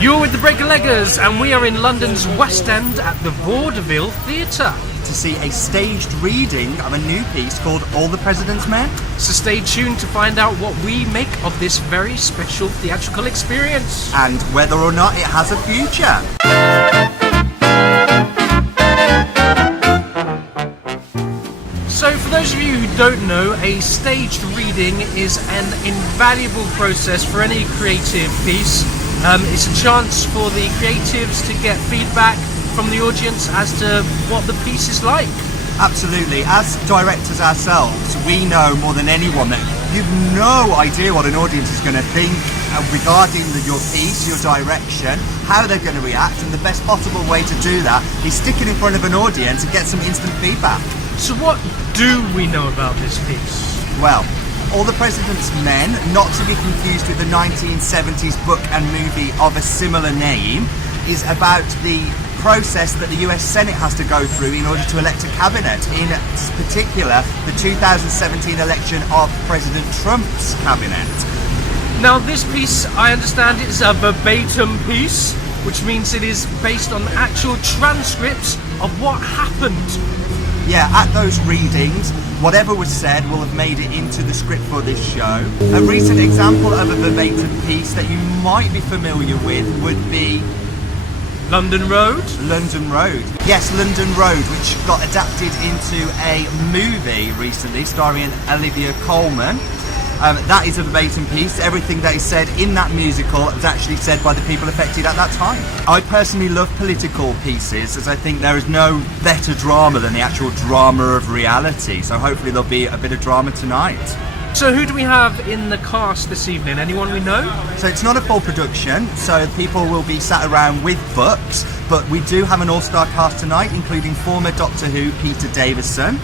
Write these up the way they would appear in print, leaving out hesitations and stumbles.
You're with the Break-a-Leggers, and we are in London's West End at the Vaudeville Theatre to see a staged reading of a new piece called All the President's Men. So stay tuned to find out what we make of this very special theatrical experience. And whether or not it has a future. So for those of you who don't know, a staged reading is an invaluable process for any creative piece. It's a chance for the creatives to get feedback from the audience as to what the piece is like. Absolutely. As directors ourselves, we know more than anyone that you've no idea what an audience is going to think regarding your piece, your direction, how they're going to react, and the best possible way to do that is stick it in front of an audience and get some instant feedback. So what do we know about this piece? Well, All the President's Men, not to be confused with the 1970s book and movie of a similar name, is about the process that the US Senate has to go through in order to elect a cabinet, in particular the 2017 election of President Trump's cabinet. Now this piece, I understand, is a verbatim piece, which means it is based on actual transcripts of what happened. Yeah, at those readings, whatever was said will have made it into the script for this show. A recent example of a verbatim piece that you might be familiar with would be London Road? London Road. Yes, London Road, which got adapted into a movie recently starring Olivia Colman. That is a verbatim piece. Everything that is said in that musical is actually said by the people affected at that time. I personally love political pieces, as I think there is no better drama than the actual drama of reality. So hopefully there'll be a bit of drama tonight. So who do we have in the cast this evening? Anyone we know? So it's not a full production, so people will be sat around with books, but we do have an all-star cast tonight, including former Doctor Who Peter Davison.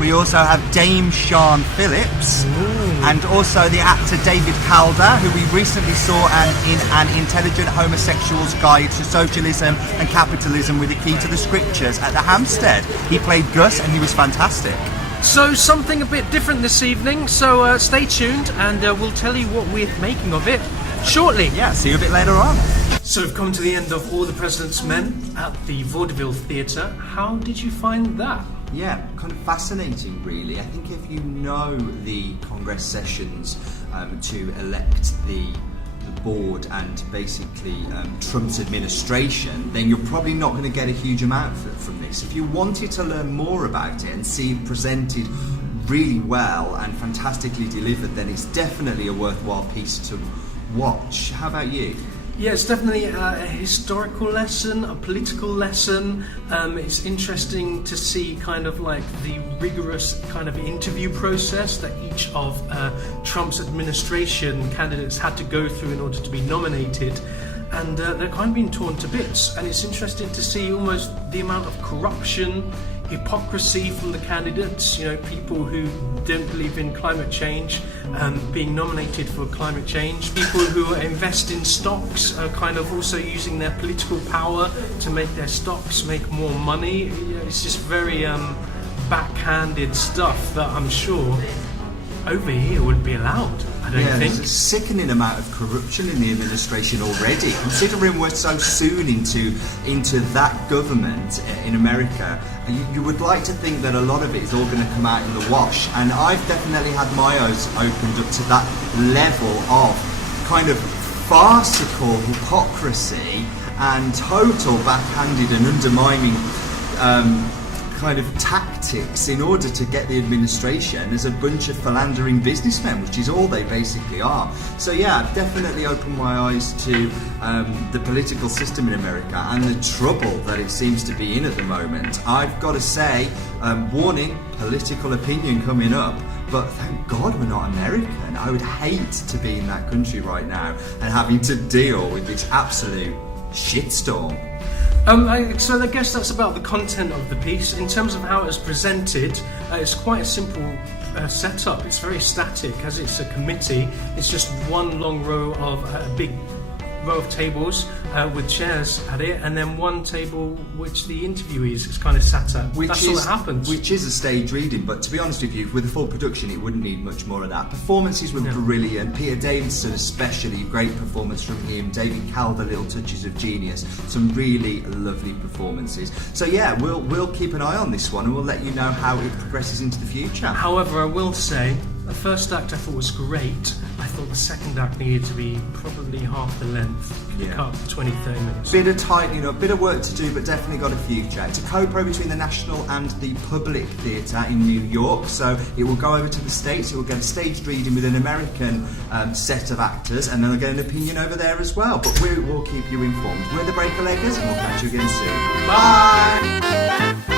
We also have Dame Siân Phillips. Ooh. And also the actor David Calder, who we recently saw in an intelligent homosexual's guide to socialism and capitalism with a key to the scriptures at the Hampstead. He played Gus and he was fantastic. So something a bit different this evening, so stay tuned and we'll tell you what we're making of it shortly. Yeah, see you a bit later on. So we've come to the end of All the President's Men at the Vaudeville Theatre. How did you find that? Yeah, kind of fascinating really. I think if you know the Congress sessions to elect the board and basically Trump's administration, then you're probably not going to get a huge amount from this. If you wanted to learn more about it and see it presented really well and fantastically delivered, then it's definitely a worthwhile piece to watch. How about you? Yeah, it's definitely a historical lesson, a political lesson. It's interesting to see kind of like the rigorous kind of interview process that each of Trump's administration candidates had to go through in order to be nominated. And they're kind of being torn to bits. And it's interesting to see almost the amount of corruption, hypocrisy from the candidates, you know, people who don't believe in climate change being nominated for climate change, people who invest in stocks are kind of also using their political power to make their stocks make more money. It's just very backhanded stuff that I'm sure over here wouldn't be allowed. I don't think. There's a sickening amount of corruption in the administration already. Considering we're so soon into that government in America, you would like to think that a lot of it is all going to come out in the wash. And I've definitely had my eyes opened up to that level of kind of farcical hypocrisy and total backhanded and undermining kind of tactics in order to get the administration as a bunch of philandering businessmen, which is all they basically are. So yeah, I've definitely opened my eyes to the political system in America and the trouble that it seems to be in at the moment. I've got to say, warning, political opinion coming up, but thank God we're not American. I would hate to be in that country right now and having to deal with this absolute shitstorm. So I guess that's about the content of the piece. In terms of how it's presented, it's quite a simple setup. It's very static, as it's a committee. It's just one long row of big row of tables with chairs at it, and then one table which the interviewees is kind of sat at. That's all that happens. Which is a stage reading, but to be honest with you, with a full production, it wouldn't need much more of that. Performances were brilliant. Peter Davison especially, great performance from him. David Calder, little touches of genius. Some really lovely performances. So yeah, we'll keep an eye on this one, and we'll let you know how it progresses into the future. However, I will say, the first act I thought was great. I thought the second act needed to be probably half the length. Cut 20-30 minutes. Bit of tightening up, bit of work to do, but definitely got a future. It's a co-pro between the National and the Public Theatre in New York, so it will go over to the States. It will get a staged reading with an American set of actors, and then they'll get an opinion over there as well. But we'll keep you informed. We're the Breaker Leggers, and we'll catch you again soon. Bye!